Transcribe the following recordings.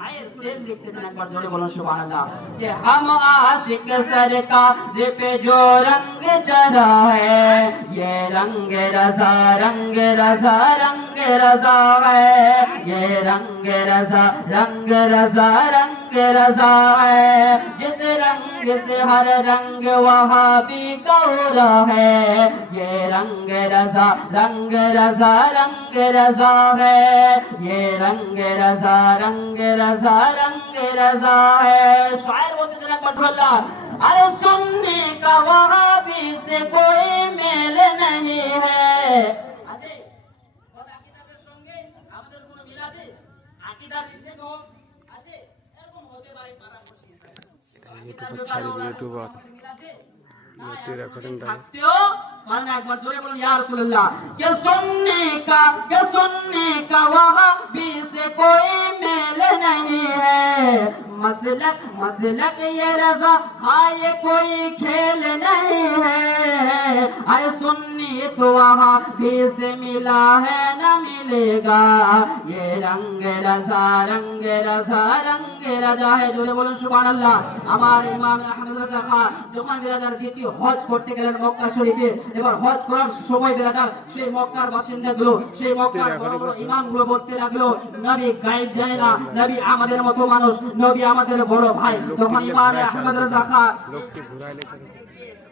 मायर शेर लिखते एक बार जोड़े बोलो सुभान अल्लाह कि हम आशिक सरकार पे जो रंग चढ़ा है ये रंग रजा है ये रंग रजा है जिस रंग से हर रंग वहाँ भी गौरा है ये रंग रजा है ये रंग रजा है शायर बोलते थे पटवाला अरे सुनने का वहाँ भी से कोई मेल नहीं है मानना एक बार जोरे बोलो या रसूलुल्लाह के सुनने का वहाँ भी से कोई मेल नहीं है मसलक ये रजा ये कोई खेल नहीं है अरे सुन्नी तो वहाँ भी से मिला है न मिलेगा ये रंग रजा है जोरे बोलो सुभान अल्लाह हमारे इमाम अहमद रजा खान যখন বিরাদার দ্বিতীয় হজ করতে গেলেন মক্কা শরীফে এবার হজ করার সময় বিরাদার সেই মক্কার বাসিন্দাগুলো সেই মক্কার বড় বড় ইমামগুলো বলতে লাগলো নবী গায়েব জানে না নবী আমাদের মতো মানুষ নবী আমাদের বড় ভাই তখন ইমাম আহমদ রাজা খান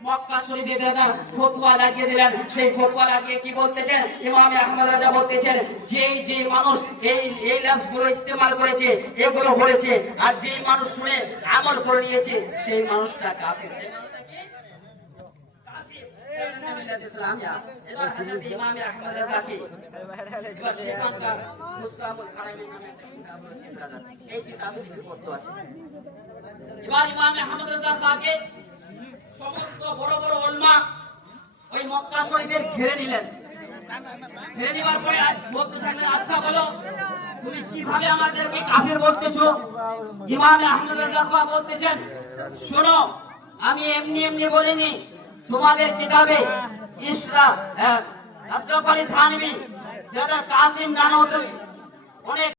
মক্কা শরীফে বিরাদার ফতোয়া লাগিয়ে দিলেন সেই ফতোয়া লাগিয়ে কি বলতেছেন ইমাম আহমদ রাজা বলতেছেন যে মানুষ এই লফজগুলো ইস্তেমাল করেছে এগুলো বলেছে আর যে মানুষ শুনে আমল করে নিয়েছে সেই মানুষটা কাফের সেই মানুষটা কি কাফের ইসলামিয়া এবার হযরত ইমাম আহমদ রাজা কি এবার সেখানকার মুসতাফুল হারামাইন নামে একটা কিতাব রয়েছে বিরাদার এই কিতাবে কি পড়তে আছে এবার ইমাম আহমদ রাজা তাকে সমস্ত বড় বড় উলমা ওই মক্কা শরীফে ঘিরে নিলেন ঘিরে নেওয়ার পরে বলতে থাকলেন আচ্ছা বলো তুমি কিভাবে আমাদেরকে কাফের বলতেছো ইমাম আহমদ রাজা বলতেছেন শোনো আমি এমনি বলিনি তোমাদের কিতাবে আশরাফ আলী থানভী যারা কাসিম জানো অনেক